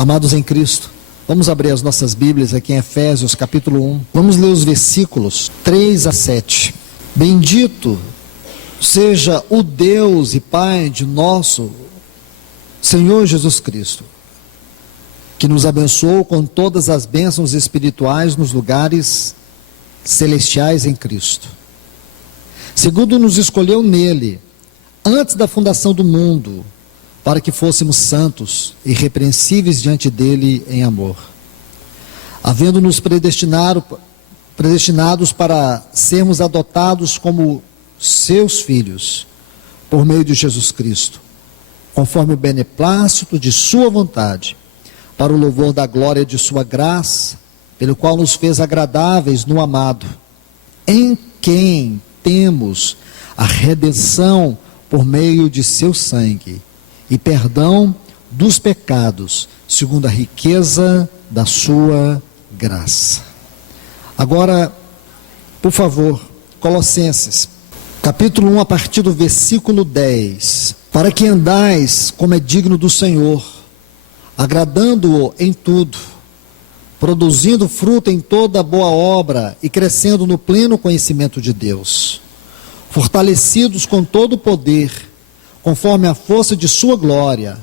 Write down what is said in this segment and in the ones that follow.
Amados em Cristo, vamos abrir as nossas Bíblias aqui em Efésios capítulo 1. Vamos ler os versículos 3 a 7. Bendito seja o Deus e Pai de nosso Senhor Jesus Cristo, que nos abençoou com todas as bênçãos espirituais nos lugares celestiais em Cristo. Segundo nos escolheu nele, antes da fundação do mundo, para que fôssemos santos e irrepreensíveis diante dele em amor, havendo-nos predestinados para sermos adotados como seus filhos, por meio de Jesus Cristo, conforme o beneplácito de sua vontade, para o louvor da glória de sua graça, pelo qual nos fez agradáveis no amado, em quem temos a redenção por meio de seu sangue, e perdão dos pecados, segundo a riqueza da sua graça. Agora, por favor, Colossenses, capítulo 1, a partir do versículo 10. Para que andais como é digno do Senhor, agradando-o em tudo, produzindo fruto em toda boa obra e crescendo no pleno conhecimento de Deus, fortalecidos com todo o poder, conforme a força de sua glória,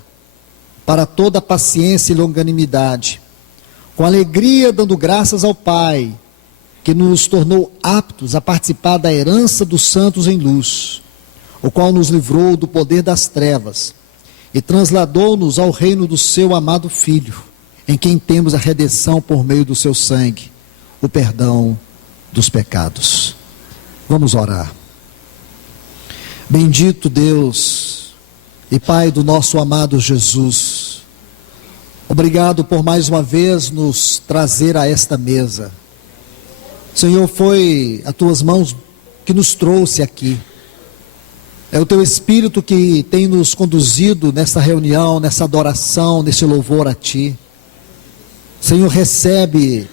para toda a paciência e longanimidade, com alegria dando graças ao Pai, que nos tornou aptos a participar da herança dos santos em luz, o qual nos livrou do poder das trevas e transladou-nos ao reino do seu amado Filho, em quem temos a redenção por meio do seu sangue, o perdão dos pecados. Vamos orar. Bendito Deus e Pai do nosso amado Jesus, obrigado por mais uma vez nos trazer a esta mesa. Senhor, foi as tuas mãos que nos trouxe aqui. É o teu Espírito que tem nos conduzido nessa reunião, nessa adoração, nesse louvor a ti. Senhor, recebe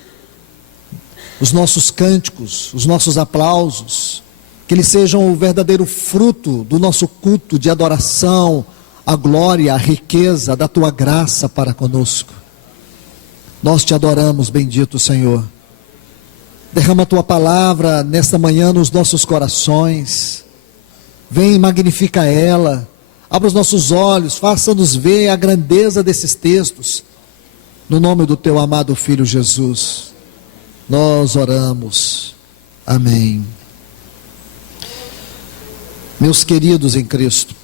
os nossos cânticos, os nossos aplausos, que eles sejam o verdadeiro fruto do nosso culto de adoração, a glória, a riqueza da tua graça para conosco. Nós te adoramos, bendito Senhor. Derrama a tua palavra nesta manhã nos nossos corações. Vem, magnifica ela. Abra os nossos olhos, faça-nos ver a grandeza desses textos. No nome do teu amado Filho Jesus, nós oramos. Amém. Meus queridos em Cristo,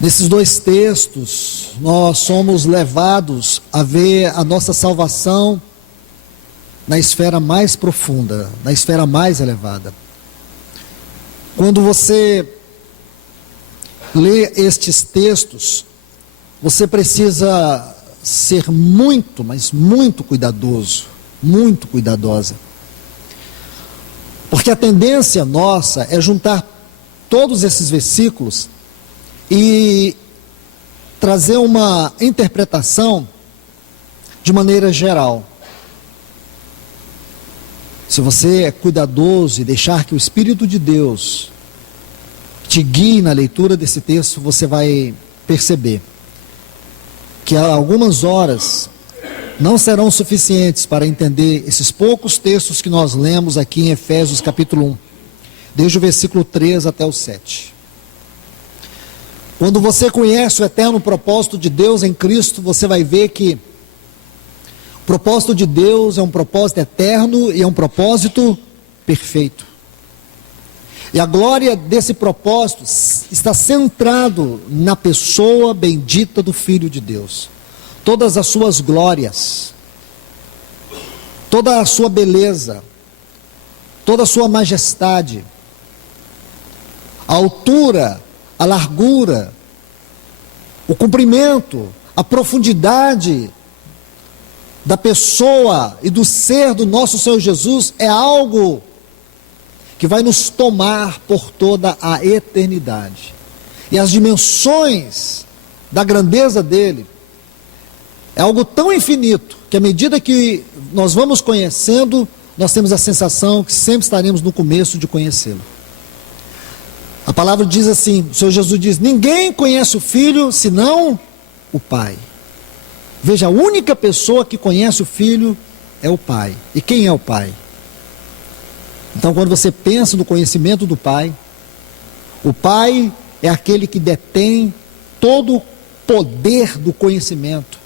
nesses dois textos, nós somos levados a ver a nossa salvação na esfera mais profunda, na esfera mais elevada. Quando você lê estes textos, você precisa ser muito, mas muito cuidadoso, muito cuidadosa. Porque a tendência nossa é juntar todos esses versículos e trazer uma interpretação de maneira geral. Se você é cuidadoso e deixar que o Espírito de Deus te guie na leitura desse texto, você vai perceber que algumas horas não serão suficientes para entender esses poucos textos que nós lemos aqui em Efésios capítulo 1, desde o versículo 3 até o 7. Quando você conhece o eterno propósito de Deus em Cristo, você vai ver que o propósito de Deus é um propósito eterno e é um propósito perfeito. E a glória desse propósito está centrado na pessoa bendita do Filho de Deus. Todas as suas glórias, toda a sua beleza, toda a sua majestade, a altura, a largura, o comprimento, a profundidade da pessoa e do ser do nosso Senhor Jesus é algo que vai nos tomar por toda a eternidade. E as dimensões da grandeza dele é algo tão infinito, que à medida que nós vamos conhecendo, nós temos a sensação que sempre estaremos no começo de conhecê-lo. A palavra diz assim, o Senhor Jesus diz, ninguém conhece o Filho senão o Pai. Veja, a única pessoa que conhece o Filho é o Pai. E quem é o Pai? Então, quando você pensa no conhecimento do Pai, o Pai é aquele que detém todo o poder do conhecimento,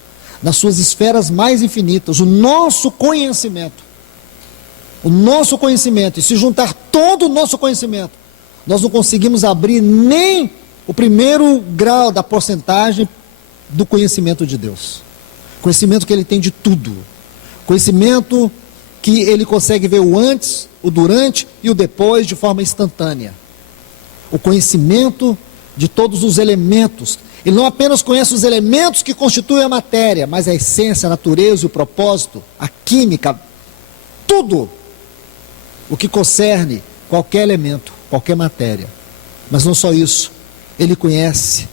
nas suas esferas mais infinitas, o nosso conhecimento. O nosso conhecimento, e se juntar todo o nosso conhecimento, nós não conseguimos abrir nem o primeiro grau da porcentagem do conhecimento de Deus. Conhecimento que Ele tem de tudo. Conhecimento que Ele consegue ver o antes, o durante e o depois de forma instantânea. O conhecimento de todos os elementos. Ele não apenas conhece os elementos que constituem a matéria, mas a essência, a natureza, o propósito, a química, tudo o que concerne qualquer elemento, qualquer matéria. Mas não só isso, Ele conhece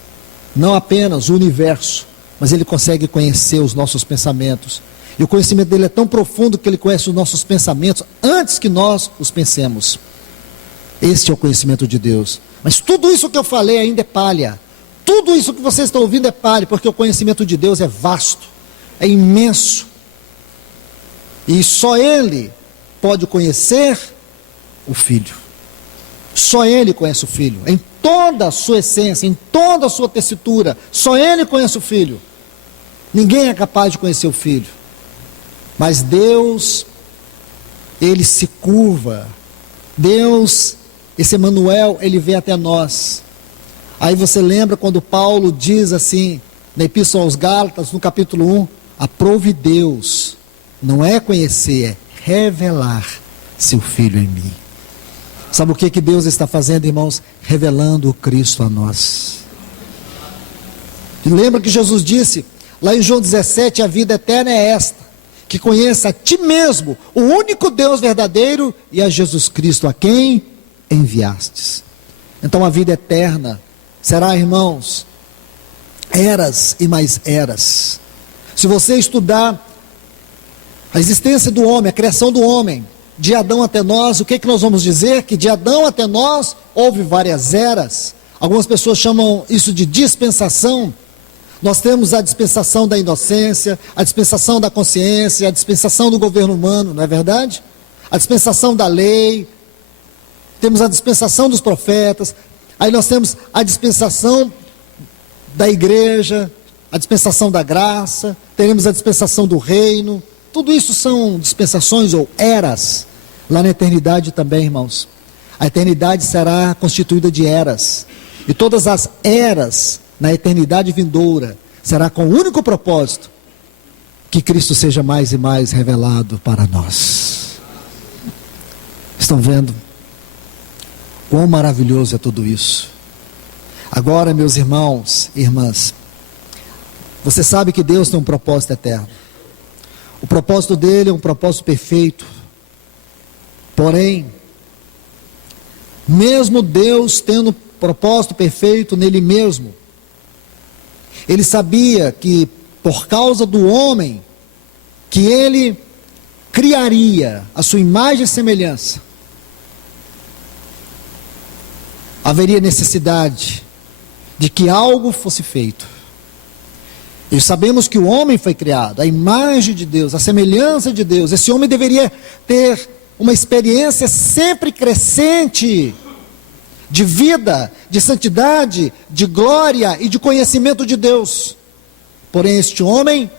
não apenas o universo, mas Ele consegue conhecer os nossos pensamentos. E o conhecimento dele é tão profundo que Ele conhece os nossos pensamentos antes que nós os pensemos. Este é o conhecimento de Deus. Mas tudo isso que eu falei ainda é palha. Tudo isso que vocês estão ouvindo é palha, porque o conhecimento de Deus é vasto, é imenso. E só Ele pode conhecer o Filho. Só Ele conhece o Filho, em toda a sua essência, em toda a sua tessitura. Só Ele conhece o Filho. Ninguém é capaz de conhecer o Filho. Mas Deus, Ele se curva. Deus, esse Emanuel, Ele vem até nós. Aí você lembra quando Paulo diz assim, na Epístola aos Gálatas, no capítulo 1, aprove Deus, não é conhecer, é revelar seu Filho em mim. Sabe o que Deus está fazendo, irmãos? Revelando o Cristo a nós. E lembra que Jesus disse, lá em João 17, a vida eterna é esta, que conheça a ti mesmo, o único Deus verdadeiro, e a Jesus Cristo, a quem enviastes. Então a vida eterna será, irmãos, eras e mais eras. Se você estudar a existência do homem, a criação do homem, de Adão até nós, o que nós vamos dizer? Que de Adão até nós houve várias eras. Algumas pessoas chamam isso de dispensação. Nós temos a dispensação da inocência, a dispensação da consciência, a dispensação do governo humano, não é verdade? A dispensação da lei, temos a dispensação dos profetas, aí nós temos a dispensação da igreja, a dispensação da graça, teremos a dispensação do reino. Tudo isso são dispensações ou eras. Lá na eternidade também, irmãos. A eternidade será constituída de eras. E todas as eras na eternidade vindoura será com o único propósito que Cristo seja mais e mais revelado para nós. Estão vendo quão maravilhoso é tudo isso? Agora, meus irmãos e irmãs, você sabe que Deus tem um propósito eterno. O propósito dele é um propósito perfeito. Porém, mesmo Deus tendo propósito perfeito nele mesmo, Ele sabia que por causa do homem, que Ele criaria a sua imagem e semelhança, haveria necessidade de que algo fosse feito. E sabemos que o homem foi criado, a imagem de Deus, a semelhança de Deus. Esse homem deveria ter uma experiência sempre crescente de vida, de santidade, de glória e de conhecimento de Deus. Porém, este homem,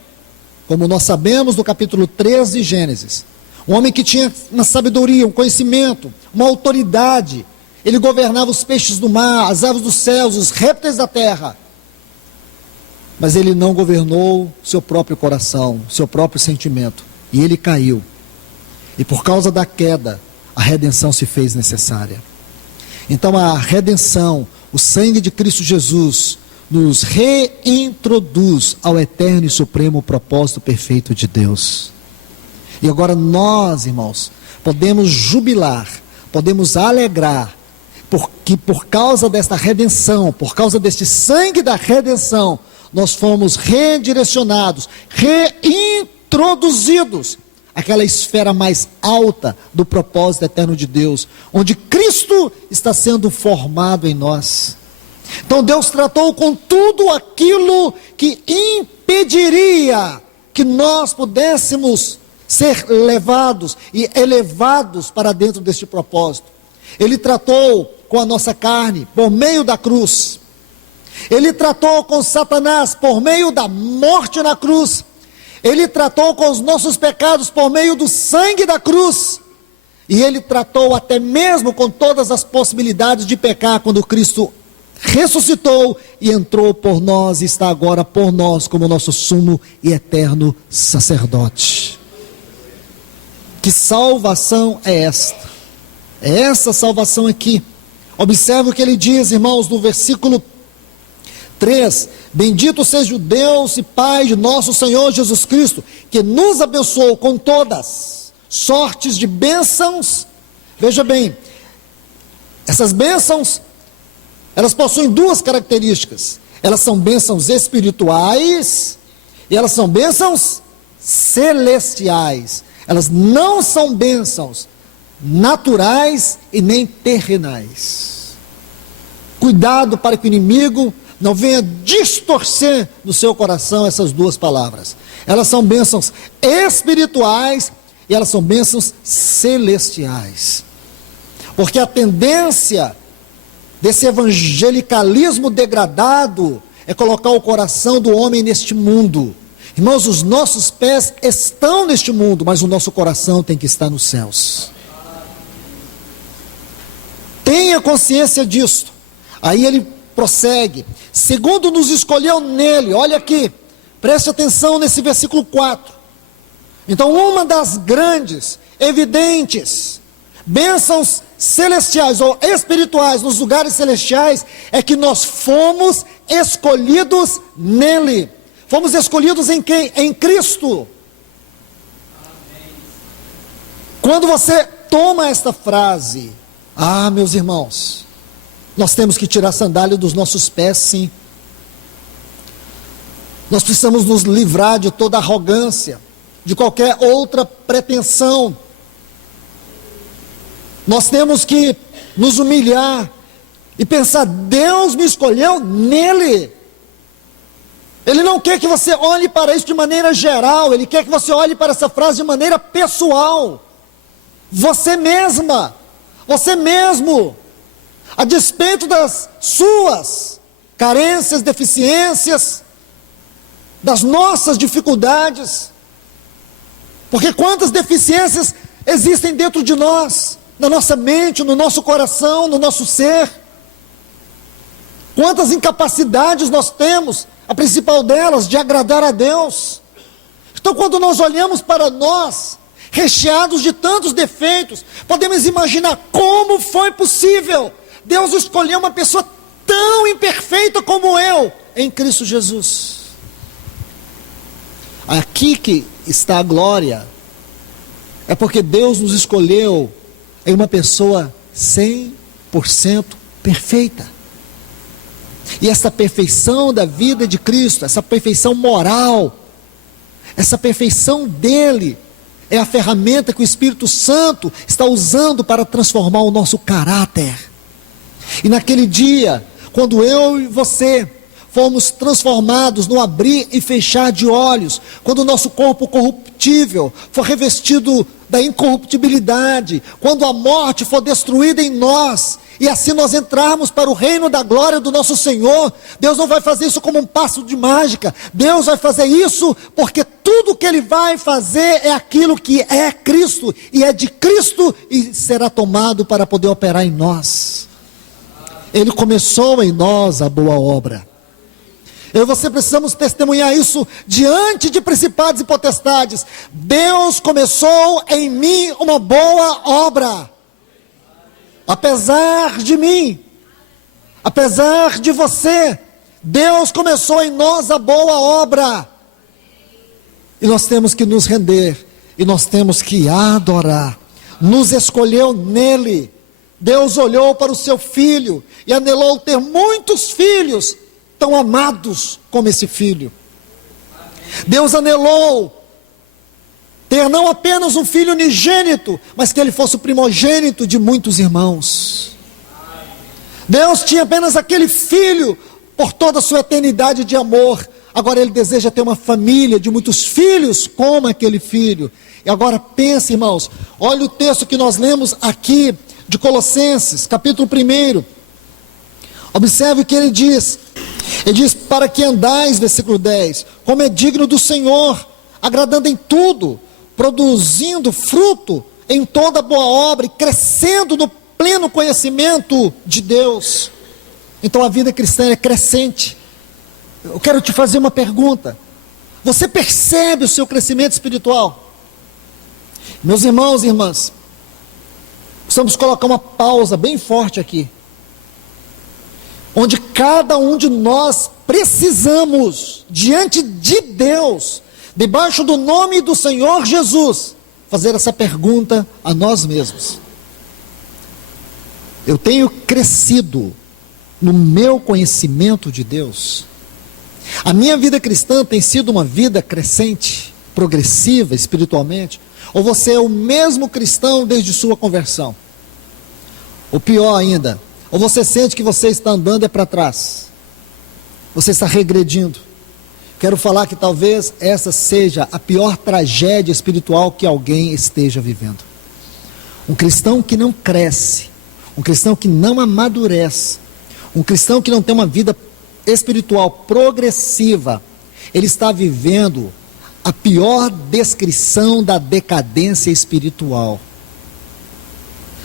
como nós sabemos no capítulo 13 de Gênesis, um homem que tinha uma sabedoria, um conhecimento, uma autoridade, ele governava os peixes do mar, as aves dos céus, os répteis da terra, mas ele não governou seu próprio coração, seu próprio sentimento, e ele caiu, e por causa da queda, a redenção se fez necessária. Então a redenção, o sangue de Cristo Jesus, nos reintroduz ao eterno e supremo propósito perfeito de Deus. E agora nós, irmãos, podemos jubilar, podemos alegrar, porque por causa desta redenção, por causa deste sangue da redenção, nós fomos redirecionados, reintroduzidos àquela esfera mais alta do propósito eterno de Deus, onde Cristo está sendo formado em nós. Então Deus tratou com tudo aquilo que impediria que nós pudéssemos ser levados e elevados para dentro deste propósito. Ele tratou com a nossa carne por meio da cruz. Ele tratou com Satanás por meio da morte na cruz. Ele tratou com os nossos pecados por meio do sangue da cruz. E ele tratou até mesmo com todas as possibilidades de pecar quando Cristo ressuscitou e entrou por nós e está agora por nós como nosso sumo e eterno sacerdote. Que salvação é esta? É essa salvação aqui. Observe o que ele diz, irmãos, no versículo 3: bendito seja o Deus e Pai de nosso Senhor Jesus Cristo, que nos abençoou com todas sortes de bênçãos. Veja bem, essas bênçãos, elas possuem duas características. Elas são bênçãos espirituais e elas são bênçãos celestiais. Elas não são bênçãos naturais e nem terrenais. Cuidado para que o inimigo não venha distorcer no seu coração essas duas palavras. Elas são bênçãos espirituais e elas são bênçãos celestiais. Porque a tendência desse evangelicalismo degradado é colocar o coração do homem neste mundo. Irmãos, os nossos pés estão neste mundo, mas o nosso coração tem que estar nos céus. Tenha consciência disso. Aí ele prossegue: segundo nos escolheu nele. Olha aqui, preste atenção nesse versículo 4. Então, uma das grandes, evidentes bênçãos celestiais ou espirituais nos lugares celestiais é que nós fomos escolhidos nele. Fomos escolhidos em quem? Em Cristo. Quando você toma esta frase, meus irmãos, nós temos que tirar a sandália dos nossos pés, sim. Nós precisamos nos livrar de toda arrogância, de qualquer outra pretensão. Nós temos que nos humilhar e pensar: Deus me escolheu nele. Ele não quer que você olhe para isso de maneira geral, Ele quer que você olhe para essa frase de maneira pessoal. Você mesma, você mesmo, a despeito das suas carências, deficiências, das nossas dificuldades, porque quantas deficiências existem dentro de nós, na nossa mente, no nosso coração, no nosso ser, quantas incapacidades nós temos, a principal delas, de agradar a Deus. Então, quando nós olhamos para nós, recheados de tantos defeitos, podemos imaginar como foi possível Deus escolher uma pessoa tão imperfeita como eu, em Cristo Jesus. Aqui que está a glória, é porque Deus nos escolheu em uma pessoa 100% perfeita. E essa perfeição da vida de Cristo, essa perfeição moral, essa perfeição dele, é a ferramenta que o Espírito Santo está usando para transformar o nosso caráter. E naquele dia, quando eu e você fomos transformados no abrir e fechar de olhos, quando o nosso corpo corruptível for revestido da incorruptibilidade, quando a morte for destruída em nós, e assim nós entrarmos para o reino da glória do nosso Senhor, Deus não vai fazer isso como um passo de mágica. Deus vai fazer isso porque tudo que Ele vai fazer é aquilo que é Cristo, e é de Cristo, e será tomado para poder operar em nós. Ele começou em nós a boa obra. Eu e você precisamos testemunhar isso diante de principados e potestades. Deus começou em mim uma boa obra. Apesar de mim, apesar de você, Deus começou em nós a boa obra. E nós temos que nos render, e nós temos que adorar. Nos escolheu nele. Deus olhou para o seu filho e anelou ter muitos filhos tão amados como esse filho. Deus anelou ter não apenas um filho unigênito, mas que ele fosse o primogênito de muitos irmãos. Deus tinha apenas aquele filho por toda a sua eternidade de amor. Agora Ele deseja ter uma família de muitos filhos como aquele filho. E agora pense, irmãos, olha o texto que nós lemos aqui de Colossenses, capítulo 1. Observe o que ele diz. Ele diz: para que andais, versículo 10, como é digno do Senhor, agradando em tudo, produzindo fruto em toda boa obra e crescendo no pleno conhecimento de Deus. Então a vida cristã é crescente. Eu quero te fazer uma pergunta: você percebe o seu crescimento espiritual? Meus irmãos e irmãs, precisamos colocar uma pausa bem forte aqui, onde cada um de nós precisamos, diante de Deus, debaixo do nome do Senhor Jesus, fazer essa pergunta a nós mesmos: eu tenho crescido no meu conhecimento de Deus? A minha vida cristã tem sido uma vida crescente, progressiva espiritualmente? Ou você é o mesmo cristão desde sua conversão? Ou pior ainda, ou você sente que você está andando para trás, você está regredindo? Quero falar que talvez essa seja a pior tragédia espiritual que alguém esteja vivendo. Um cristão que não cresce, um cristão que não amadurece, um cristão que não tem uma vida espiritual progressiva, ele está vivendo a pior descrição da decadência espiritual.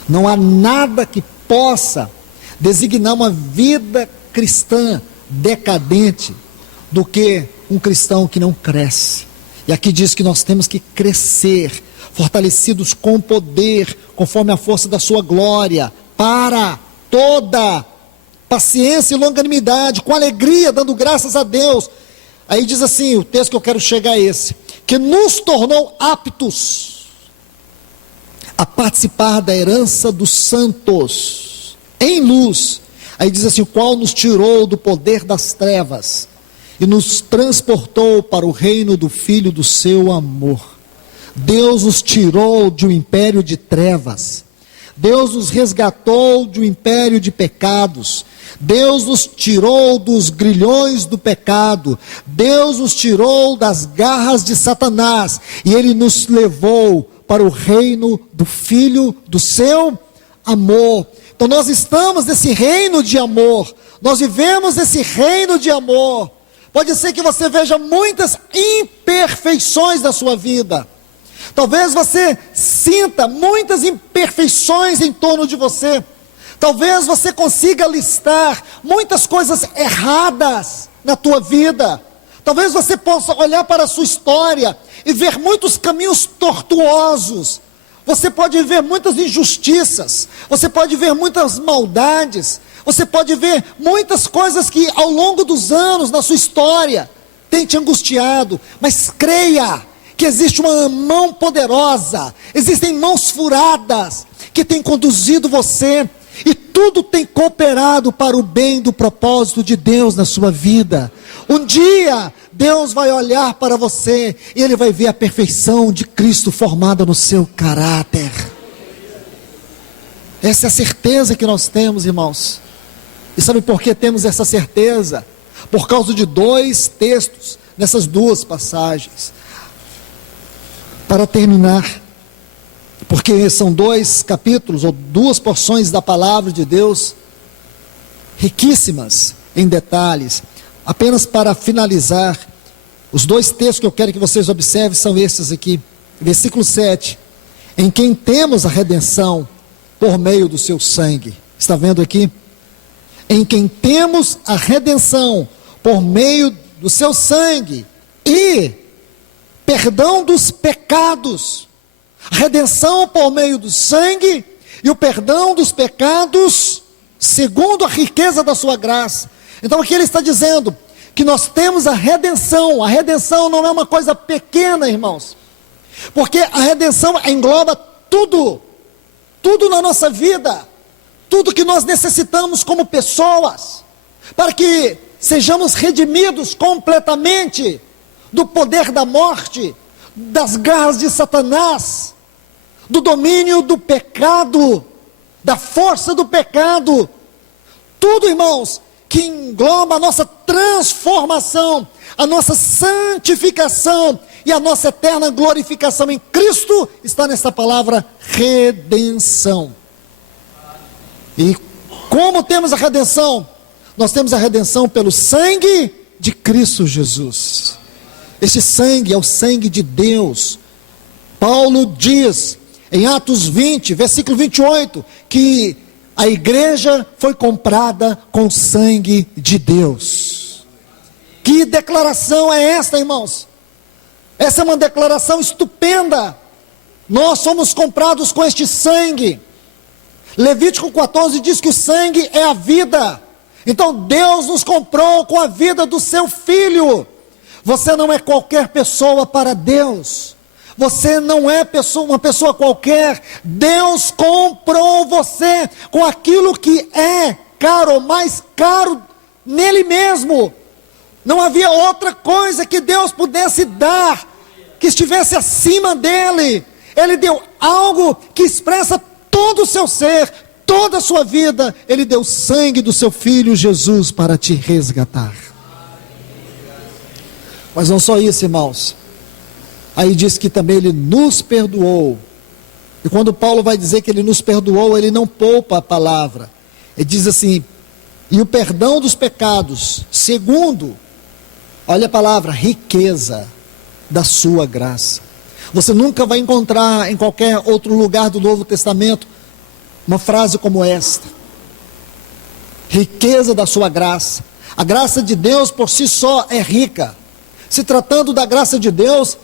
Não há nada que possa designar uma vida cristã decadente do que um cristão que não cresce. E aqui diz que nós temos que crescer, fortalecidos com poder, conforme a força da sua glória, para toda paciência e longanimidade, com alegria, dando graças a Deus. Aí diz assim, o texto que eu quero chegar é esse: que nos tornou aptos a participar da herança dos santos em luz. Aí diz assim: o qual nos tirou do poder das trevas e nos transportou para o reino do Filho do seu amor. Deus nos tirou de um império de trevas, Deus nos resgatou de um império de pecados, Deus nos tirou dos grilhões do pecado, Deus nos tirou das garras de Satanás, e Ele nos levou para o reino do Filho do seu amor. Então nós estamos nesse reino de amor, nós vivemos esse reino de amor. Pode ser que você veja muitas imperfeições na sua vida, talvez você sinta muitas imperfeições em torno de você, talvez você consiga listar muitas coisas erradas na tua vida, talvez você possa olhar para a sua história e ver muitos caminhos tortuosos, você pode ver muitas injustiças, você pode ver muitas maldades, você pode ver muitas coisas que ao longo dos anos na sua história tem te angustiado, mas creia que existe uma mão poderosa, existem mãos furadas que têm conduzido você, e tudo tem cooperado para o bem do propósito de Deus na sua vida. Um dia Deus vai olhar para você e Ele vai ver a perfeição de Cristo formada no seu caráter. Essa é a certeza que nós temos, irmãos. E sabe por que temos essa certeza? Por causa de dois textos nessas duas passagens. Para terminar, porque são dois capítulos ou duas porções da palavra de Deus riquíssimas em detalhes. Apenas para finalizar, os dois textos que eu quero que vocês observem são esses aqui. Versículo 7: em quem temos a redenção por meio do seu sangue. Está vendo aqui? Em quem temos a redenção por meio do seu sangue e perdão dos pecados. A redenção por meio do sangue e o perdão dos pecados segundo a riqueza da sua graça. Então aqui ele está dizendo que nós temos a redenção. A redenção não é uma coisa pequena, irmãos, porque a redenção engloba tudo, tudo na nossa vida, tudo que nós necessitamos como pessoas, para que sejamos redimidos completamente do poder da morte, das garras de Satanás, do domínio do pecado, da força do pecado. tudo, irmãos, que engloba a nossa transformação, a nossa santificação e a nossa eterna glorificação em Cristo, está nessa palavra redenção. E como temos a redenção? Nós temos a redenção pelo sangue de Cristo Jesus. Este sangue é o sangue de Deus. Paulo diz em Atos 20, versículo 28, que a igreja foi comprada com o sangue de Deus. Que declaração é esta, irmãos? Essa é uma declaração estupenda. Nós somos comprados com este sangue. Levítico 14 diz que o sangue é a vida. Então Deus nos comprou com a vida do seu Filho. Você não é qualquer pessoa para Deus. Você não é uma pessoa qualquer. Deus comprou você com aquilo que é caro, mais caro nele mesmo. Não havia outra coisa que Deus pudesse dar que estivesse acima dele. Ele deu algo que expressa todo o seu ser, toda a sua vida. Ele deu o sangue do seu Filho Jesus para te resgatar. Mas não só isso, irmãos. Aí diz que também ele nos perdoou. E quando Paulo vai dizer que ele nos perdoou, ele não poupa a palavra. Ele diz assim: e o perdão dos pecados, segundo, olha a palavra, riqueza da sua graça. Você nunca vai encontrar em qualquer outro lugar do Novo Testamento uma frase como esta: riqueza da sua graça. A graça de Deus por si só é rica. Se tratando da graça de Deus,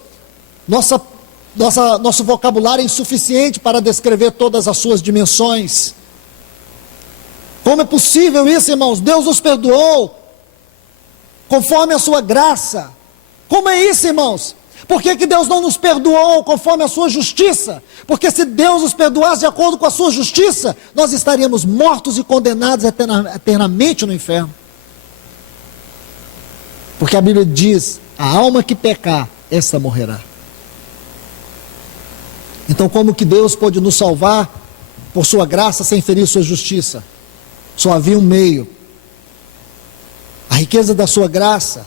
nosso vocabulário é insuficiente para descrever todas as suas dimensões. Como é possível isso, irmãos? Deus nos perdoou conforme a sua graça. Como é isso, irmãos? Por que Deus não nos perdoou conforme a sua justiça? Porque se Deus nos perdoasse de acordo com a sua justiça, nós estaríamos mortos e condenados eternamente no inferno. Porque a Bíblia diz: a alma que pecar, essa morrerá. Então, como que Deus pode nos salvar por sua graça sem ferir sua justiça? Só havia um meio. A riqueza da sua graça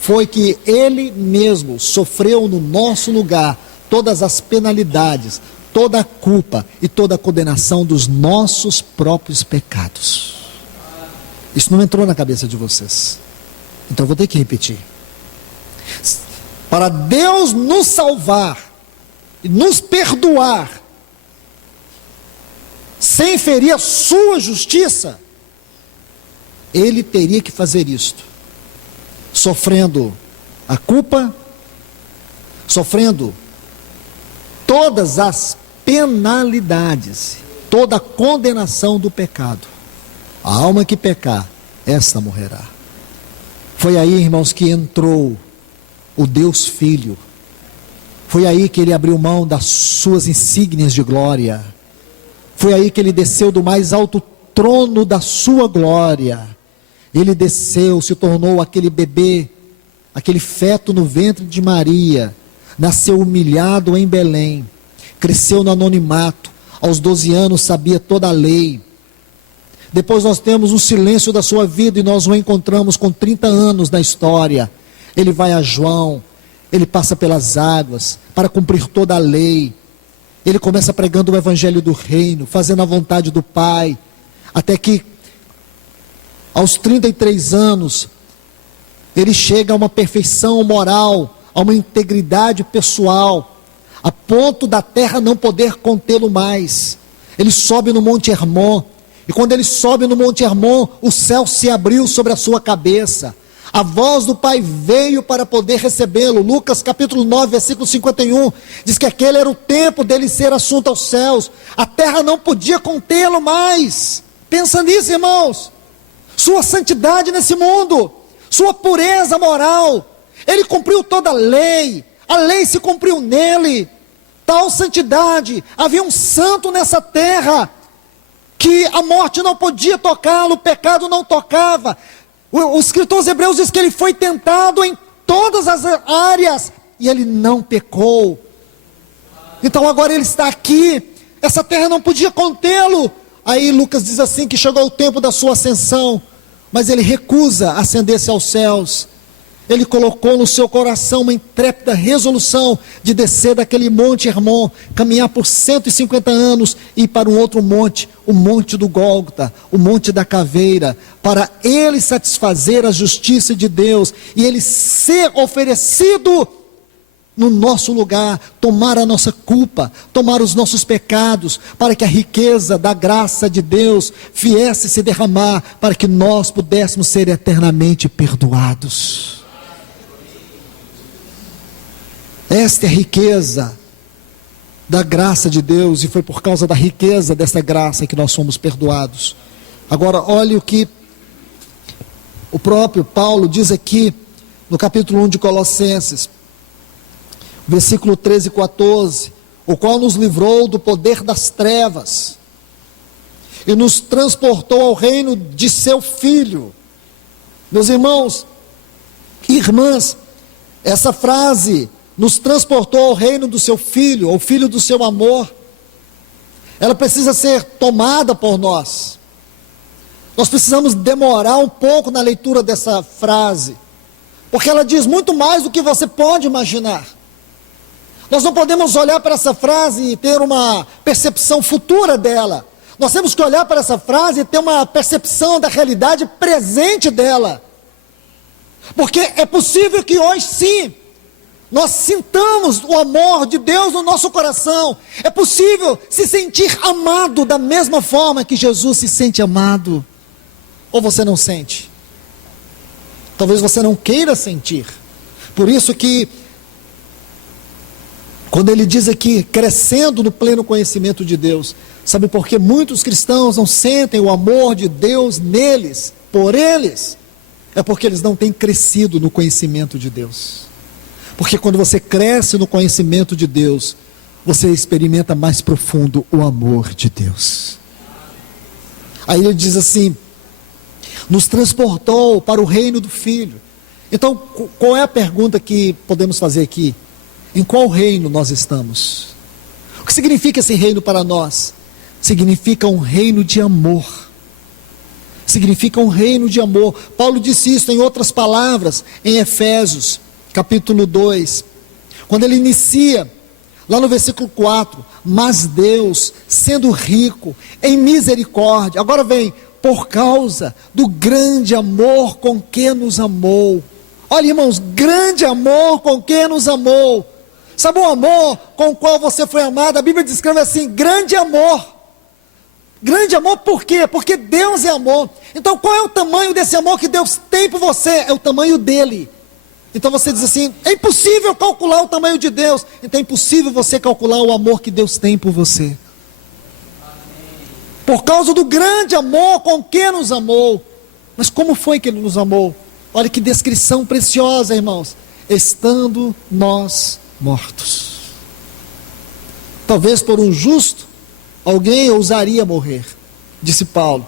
foi que Ele mesmo sofreu no nosso lugar todas as penalidades, toda a culpa e toda a condenação dos nossos próprios pecados. Isso não entrou na cabeça de vocês. Então eu vou ter que repetir. Para Deus nos salvar e nos perdoar sem ferir a sua justiça, Ele teria que fazer isto, sofrendo a culpa, sofrendo todas as penalidades, toda a condenação do pecado. A alma que pecar, esta morrerá. Foi aí, irmãos, que entrou o Deus Filho. Foi aí que Ele abriu mão das suas insígnias de glória. Foi aí que Ele desceu do mais alto trono da sua glória. Ele desceu, se tornou aquele bebê, aquele feto no ventre de Maria. Nasceu humilhado em Belém. Cresceu no anonimato. Aos 12 anos sabia toda a lei. Depois nós temos o silêncio da sua vida e nós o encontramos com 30 anos na história. Ele vai a João, ele passa pelas águas para cumprir toda a lei. Ele começa pregando o evangelho do reino, fazendo a vontade do Pai, até que aos 33 anos ele chega a uma perfeição moral, a uma integridade pessoal, a ponto da terra não poder contê-lo mais. Ele sobe no Monte Hermon, e quando ele sobe no Monte Hermon, o céu se abriu sobre a sua cabeça. A voz do Pai veio para poder recebê-lo. Lucas capítulo 9, versículo 51, diz que aquele era o tempo dele ser assunto aos céus. A terra não podia contê-lo mais. Pensa nisso, irmãos. Sua santidade nesse mundo, sua pureza moral. Ele cumpriu toda a lei se cumpriu nele. Tal santidade, havia um santo nessa terra, que a morte não podia tocá-lo, o pecado não tocava. O escritor aos Hebreus diz que ele foi tentado em todas as áreas e ele não pecou. Então agora ele está aqui. Essa terra não podia contê-lo. aí Lucas diz assim, que chegou o tempo da sua ascensão, mas ele recusa ascender-se aos céus. Ele colocou no seu coração uma intrépida resolução de descer daquele monte Hermon, caminhar por 150 anos e ir para um outro monte, o monte do Gólgota, o monte da caveira, para ele satisfazer a justiça de Deus e ele ser oferecido no nosso lugar, tomar a nossa culpa, tomar os nossos pecados, para que a riqueza da graça de Deus viesse se derramar, para que nós pudéssemos ser eternamente perdoados. Esta é a riqueza da graça de Deus, e foi por causa da riqueza dessa graça que nós somos perdoados. Agora, olhe o que o próprio Paulo diz aqui, no capítulo 1 de Colossenses, versículo 13 e 14, o qual nos livrou do poder das trevas, e nos transportou ao reino de seu Filho. Meus irmãos e irmãs, essa frase, nos transportou ao reino do seu Filho, ao Filho do seu amor, ela precisa ser tomada por nós. Nós precisamos demorar um pouco na leitura dessa frase, porque ela diz muito mais do que você pode imaginar. Nós não podemos olhar para essa frase e ter uma percepção futura dela. Nós temos que olhar para essa frase e ter uma percepção da realidade presente dela. Porque é possível que hoje sim, nós sintamos o amor de Deus no nosso coração. É possível se sentir amado da mesma forma que Jesus se sente amado. Ou você não sente? Talvez você não queira sentir. Por isso que, quando ele diz aqui, crescendo no pleno conhecimento de Deus, sabe por que muitos cristãos não sentem o amor de Deus neles, por eles? É porque eles não têm crescido no conhecimento de Deus. Porque quando você cresce no conhecimento de Deus, você experimenta mais profundo o amor de Deus. Aí ele diz assim, nos transportou para o reino do Filho. Então, qual é a pergunta que podemos fazer aqui? Em qual reino nós estamos? O que significa esse reino para nós? Significa um reino de amor. Significa um reino de amor. Paulo disse isso em outras palavras, em Efésios, capítulo 2, quando ele inicia, lá no versículo 4, mas Deus, sendo rico em misericórdia, agora vem, por causa do grande amor com que nos amou. Olha, irmãos, grande amor com que nos amou. Sabe o amor com o qual você foi amado? A Bíblia descreve assim, grande amor. Grande amor por quê? Porque Deus é amor. Então qual é o tamanho desse amor que Deus tem por você? É o tamanho dele. Então você diz assim, é impossível calcular o tamanho de Deus. Então é impossível você calcular o amor que Deus tem por você. Por causa do grande amor com que nos amou. Mas como foi que ele nos amou? Olha que descrição preciosa, irmãos. Estando nós mortos. Talvez por um justo, alguém ousaria morrer, disse Paulo.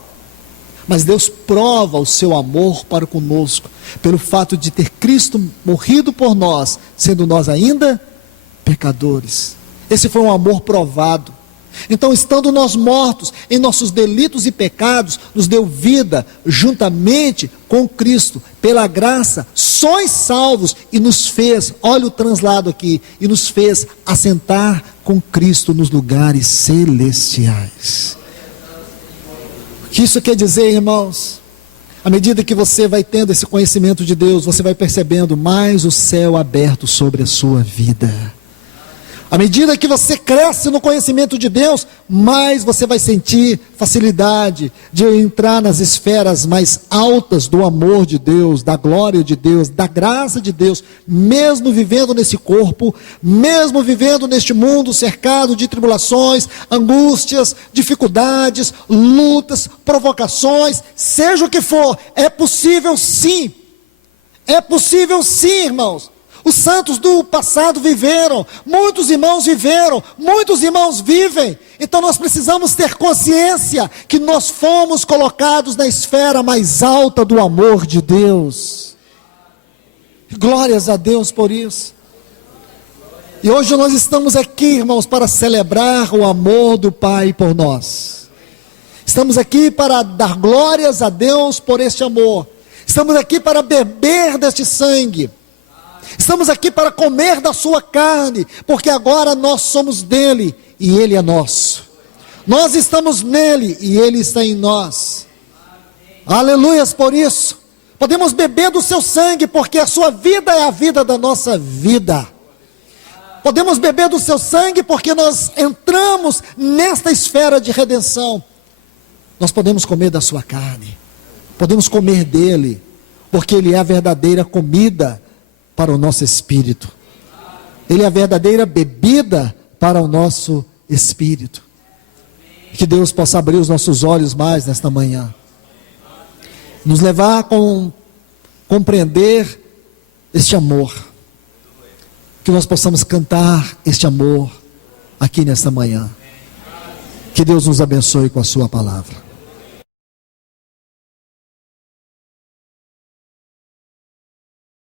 Mas Deus prova o seu amor para conosco, pelo fato de ter Cristo morrido por nós, sendo nós ainda pecadores. Esse foi um amor provado. Então, estando nós mortos em nossos delitos e pecados, nos deu vida juntamente com Cristo. Pela graça, sois salvos e nos fez, olha o translado aqui, e nos fez assentar com Cristo nos lugares celestiais. O que isso quer dizer, irmãos? À medida que você vai tendo esse conhecimento de Deus, você vai percebendo mais o céu aberto sobre a sua vida. À medida que você cresce no conhecimento de Deus, mais você vai sentir facilidade de entrar nas esferas mais altas do amor de Deus, da glória de Deus, da graça de Deus, mesmo vivendo nesse corpo, mesmo vivendo neste mundo cercado de tribulações, angústias, dificuldades, lutas, provocações, seja o que for, é possível sim, irmãos. Os santos do passado viveram, muitos irmãos viveram, muitos irmãos vivem. Então nós precisamos ter consciência que nós fomos colocados na esfera mais alta do amor de Deus. Glórias a Deus por isso. E hoje nós estamos aqui, irmãos, para celebrar o amor do Pai por nós. Estamos aqui para dar glórias a Deus por este amor. Estamos aqui para beber deste sangue. Estamos aqui para comer da sua carne, porque agora nós somos dele e ele é nosso. Nós estamos nele e ele está em nós. Aleluias por isso. Podemos beber do seu sangue, porque a sua vida é a vida da nossa vida. Podemos beber do seu sangue, porque nós entramos nesta esfera de redenção. Nós podemos comer da sua carne. Podemos comer dele, porque ele é a verdadeira comida para o nosso espírito. Ele é a verdadeira bebida para o nosso espírito. Que Deus possa abrir os nossos olhos mais nesta manhã. Nos levar a compreender este amor. Que nós possamos cantar este amor aqui nesta manhã. Que Deus nos abençoe com a sua palavra.